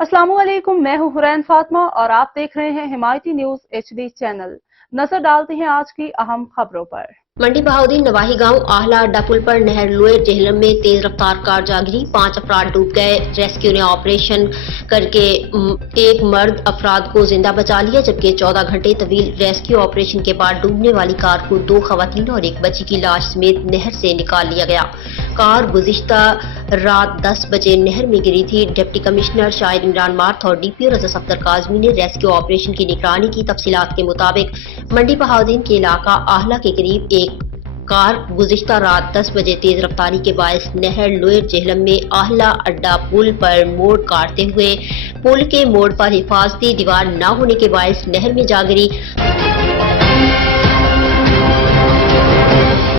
अस्सलाम वालेकुम, मैं हूं हुरैन फातिमा और आप देख रहे हैं हिमायती न्यूज HD चैनल। नजर डालते हैं आज की अहम खबरों पर। मंडी बहाउद्दीन नवाही गांव आहला अड्डा पुल पर नहर लोयर जेहलम में तेज रफ्तार कार जा गिरी। 5 अफराद डूब गए। रेस्क्यू ने ऑपरेशन करके एक मर्द अफराद को जिंदा बचा लिया, जबकि 14 घंटे तवील रेस्क्यू ऑपरेशन के बाद डूबने वाली कार को 2 खवातीन और एक बच्ची की लाश समेत नहर से निकाल लिया गया। कार गुज़िश्ता रात 10 बजे नहर में गिरी थी। Deputy commissioner Shahid Imran math और DPO रजत अख्तर काज़मी ने रेस्क्यू ऑपरेशन की निगरानी की। तफसीलात के मुताबिक मंडी बहाउद्दीन के इलाका आहला के करीब एक कार गुज़िश्ता रात 10 बजे तेज रफ्तारी के बायस नहर लोयर जेहलम में आहला अड्डा पुल पर मोड़ काटते हुए पुल के मोड़ पर हिफाजती दीवार न होने के बायस नहर में जा गिरी।